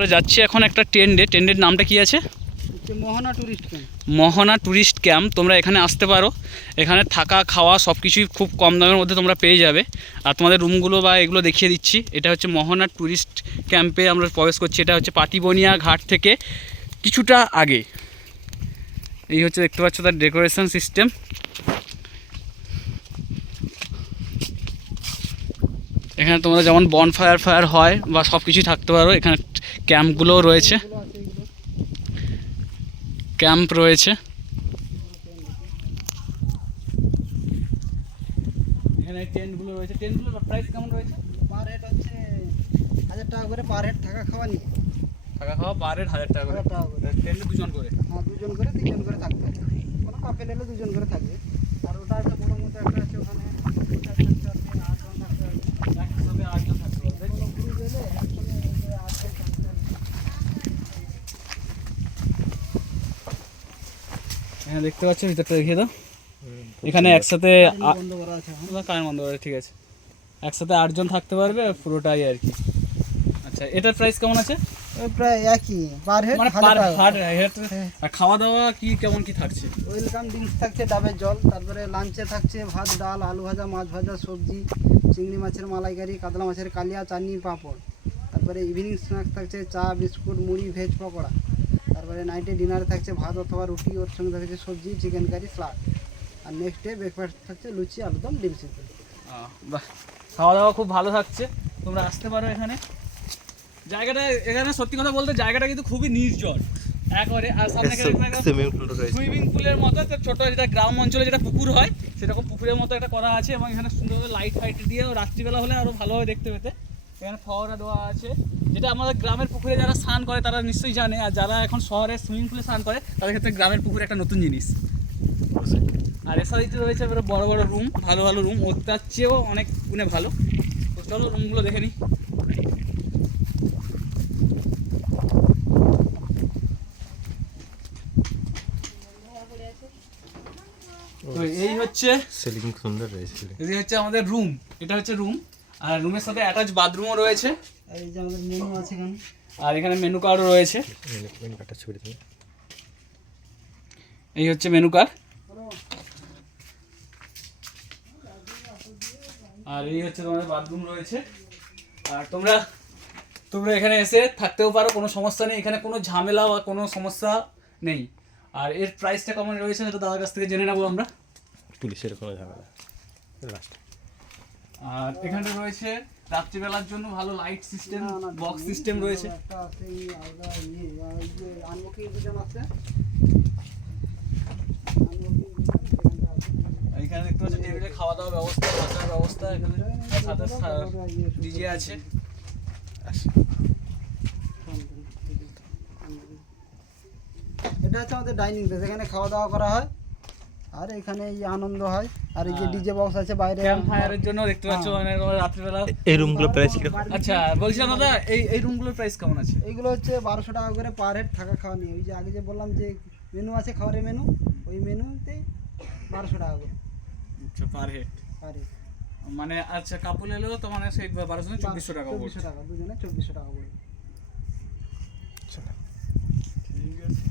আমরা যাচ্ছি এখন একটা টেন্ডে টেন্ডের নামটা কি আছে? Mohana tourist camp. Mohana tourist camp. তোমরা এখানে আসতে পারো। এখানে থাকা খাওয়া সব কিছুই খুব কম দামের মধ্যে তোমরা পেয়ে যাবে। আর তোমাদের রুমগুলো বা এগুলো দেখিয়ে দিচ্ছি। এটা হচ্ছে মহনা ট্যুরিস্ট ক্যাম্পে আমরা প্রবেশ করছি। এটা হচ্ছে পাটিবনিয়া ঘাট থেকে কিছুটা আগে। এই হচ্ছে দেখতে পাচ্ছ তার ডেকোরেশন সিস্টেম। এখানে তোমরা যেমন বন ফায়ার ফায়ার হয় বা সব কিছুই থাকতে পারো এখানে ক্যাম্পগুলোও রয়েছে। ক্যাম্প রয়েছে। এখানে টেন্টগুলো রয়েছে। টেন্টগুলোর প্রাইস কেমন রয়েছে? পার হেড হচ্ছে হাজার টাকা করে পার হেড থাকা খাওয়া নিয়ে। থাকা খাওয়া পার হেড হাজার টাকা করে। হাজার টাকা করে। টেন্টে দুজন করে। হ্যাঁ দুজন করে তিনজন করে থাকবে। কোনো কাপেল এলে দুজন করে থাকবে। আর ওটা একটা বড় মতো একটা আছে ওখানে ওটা থাকতে পারবে, আটজন থাকতে পারবে। একসাথে আটজন থাকতে পারবে কোনো গ্রুপ এলে একসঙ্গে ওই আটজন থাকতে পারবে। এখানে দেখতে পাচ্ছ ভিতরটা দেখিয়ে দাও। এখানে একসাথে আ- বন্ধ করা আছে। এখন না, বন্ধ করে ঠিক আছে। একসাথে আটজন থাকতে পারবে পুরোটাই আর কি। আচ্ছা এটার প্রাইস কেমন আছে? প্রায় একই পার হেড মানে পার। হেড হ্যাঁ। আর খাওয়া দাওয়া কি কেমন কি থাকছে? ওয়েলকাম ড্রিঙ্কস থাকছে ডাবের জল তারপরে লাঞ্চে থাকছে ভাত ডাল আলু ভাজা মাছ ভাজা সবজি চিংড়ি মাছের মালাইকারি কাতলা মাছের কালিয়া চাটনি পাঁপড়। তারপরে ইভিনিং স্ন্যাক্স থাকছে চা বিস্কুট মুড়ি ভেজ পকোড়া। তারপরে নাইটে ডিনারে থাকছে ভাত অথবা রুটি ওর সঙ্গে থাকছে সবজি চিকেন কারি স্লাড আর নেক্সট ডে ব্রেকফাস্ট থাকছে লুচি আলুদম ডিম সিদ্ধ। বাহ খাওয়া দাওয়া খুব ভালো থাকছে। তোমরা আসতে পারো এখানে। জায়গাটা এখানে সত্যি কথা বলতে জায়গাটা কিন্তু খুবই নির্জন। একবারে আর সামনে সুইমিং সুইমিং পুলের মতো একটা ছোট যেটা গ্রাম অঞ্চলে যেটা পুকুর হয় সেরকম পুকুরের মতো একটা করা আছে এবং এখানে সুন্দরভাবে লাইট ফাইট দিয়ে রাত্রিবেলা হলে আরও ভালোভাবে দেখতে পেতে। এখানে ফওয়ারা দেওয়া আছে। যেটা আমাদের গ্রামের পুকুরে যারা স্নান করে তারা নিশ্চয়ই জানে। আর যারা এখন শহরে সুইমিং পুলে স্নান করে তাদের ক্ষেত্রে গ্রামের পুকুরে একটা নতুন জিনিস। আর এছাড়াইতে রয়েছে এবারে বড় বড় রুম ভালো ভালো রুম। ওর তার চেয়েও অনেক গুণে ভালো। তো চলো রুমগুলো দেখে নিই। তো এই হচ্ছে সিলিং সুন্দর রয়েছে। এই হচ্ছে আমাদের রুম। এটা হচ্ছে রুম। আর রুমের সাথে অ্যাটাচ বাথরুমও রয়েছে। এই যে আমাদের মেনু আছে এখানে। আর এখানে মেনু কার্ডও রয়েছে। মেনু কার্ডটা ছবি দিন এই হচ্ছে মেনু কার্ড আর এই হচ্ছে তোমাদের বাথরুম রয়েছে। আর তোমরা তোমরা এখানে এসে থাকতেও পারো কোনো সমস্যা নেই। এখানে কোনো ঝামেলা বা কোনো সমস্যা নেই। আর এর প্রাইসটা কেমন রয়েছে সেটা দাদার কাছ থেকে জেনে নেব আমরা। পুলিশের কোনো ঝামেলা। লাস্ট আর এখানে রয়েছে রাত্রিবেলার জন্য ভালো লাইট সিস্টেম বক্স সিস্টেম রয়েছে। এখানে দেখতে পাচ্ছ টেবিলে খাওয়া দাওয়ার ব্যবস্থা থাকার ব্যবস্থা এখানে সাথে ডিজে আছে। এটা হচ্ছে আমাদের ডাইনিং প্লেস এখানে খাওয়া দাওয়া করা হয়। আর এখানে এই আনন্দ হয় আর এই যে হ্যাঁ। ডিজে বক্স আছে বাইরে। ক্যাম্প ফায়ারের জন্য দেখতে পাচ্ছ হ্যাঁ। মানে রাত্রিবেলা। এই রুমগুলো প্রাইস কীরকম আচ্ছা বলছিলাম দাদা এই এই রুমগুলোর প্রাইস কেমন আছে? এইগুলো হচ্ছে বারোশো টাকা করে পার হেড থাকা খাওয়া নিয়ে। ওই যে আগে যে বললাম যে মেনু আছে খাবারের মেনু ওই মেনুতেই বারোশো টাকা করে। আচ্ছা পার হেড পার হেড মানে আচ্ছা কাপল এলেও তো মানে সেই বারোশো চব্বিশশো টাকা চব্বিশশো টাকা দুজনে চব্বিশশো টাকা পড়বে ঠিক আছে।